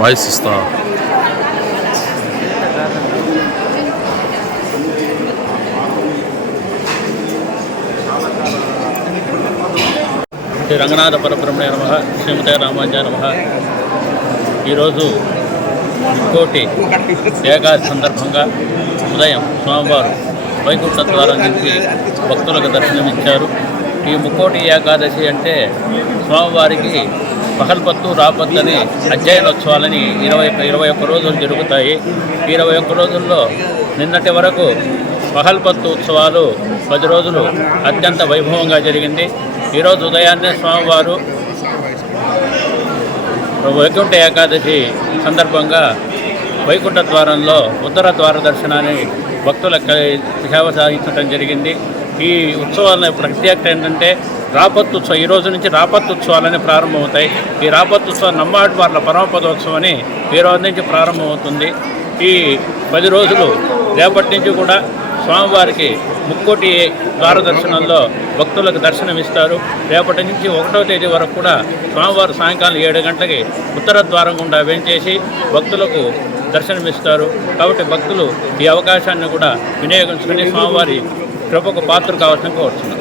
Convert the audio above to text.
Voice ఇస్తా. శ్రీ రంగనాథ పరబ్రహ్మణ్య నమః, శ్రీమతే రామాంజాయ నమః. ఈరోజు ముక్కోటి ఏకాదశి సందర్భంగా ఉదయం స్వామివారు వైకుంఠ ద్వారం నుంచి భక్తులకు దర్శనమిచ్చారు. ఈ ముక్కోటి ఏకాదశి అంటే స్వామివారికి పహల్పత్తు రాపత్తని అధ్యయనోత్సవాలని 21 రోజులు జరుగుతాయి. 21 రోజుల్లో నిన్నటి వరకు పహల్పత్తు ఉత్సవాలు 10 రోజులు అత్యంత వైభవంగా జరిగింది. ఈరోజు ఉదయాన్నే స్వామివారు వైకుంఠ ఏకాదశి సందర్భంగా వైకుంఠ ద్వారంలో ఉత్తర ద్వార దర్శనాన్ని భక్తులకు సేవ సాగించడం జరిగింది. ఈ ఉత్సవాల ప్రత్యేకత ఏంటంటే రాపత్తుత్సవం. ఈ రోజు నుంచి రాపత్తుత్సవాలని ప్రారంభమవుతాయి. ఈ రాపత్తుత్సవం నమ్మాటివార్ల పరమపదోత్సవం అని ఈ రోజు నుంచి ప్రారంభమవుతుంది. ఈ 10 రోజులు రేపటి నుంచి కూడా స్వామివారికి ముక్కోటి ద్వార దర్శనంలో భక్తులకు దర్శనమిస్తారు. రేపటి నుంచి 1వ తేదీ వరకు కూడా స్వామివారు సాయంకాలం 7 గంటలకి ఉత్తర ద్వారం గుండా వేంచేసి భక్తులకు దర్శనమిస్తారు. కాబట్టి భక్తులు ఈ అవకాశాన్ని కూడా వినియోగించుకుని స్వామివారి కృపకు పాత్ర కావాల్సిన కోరుతున్నారు.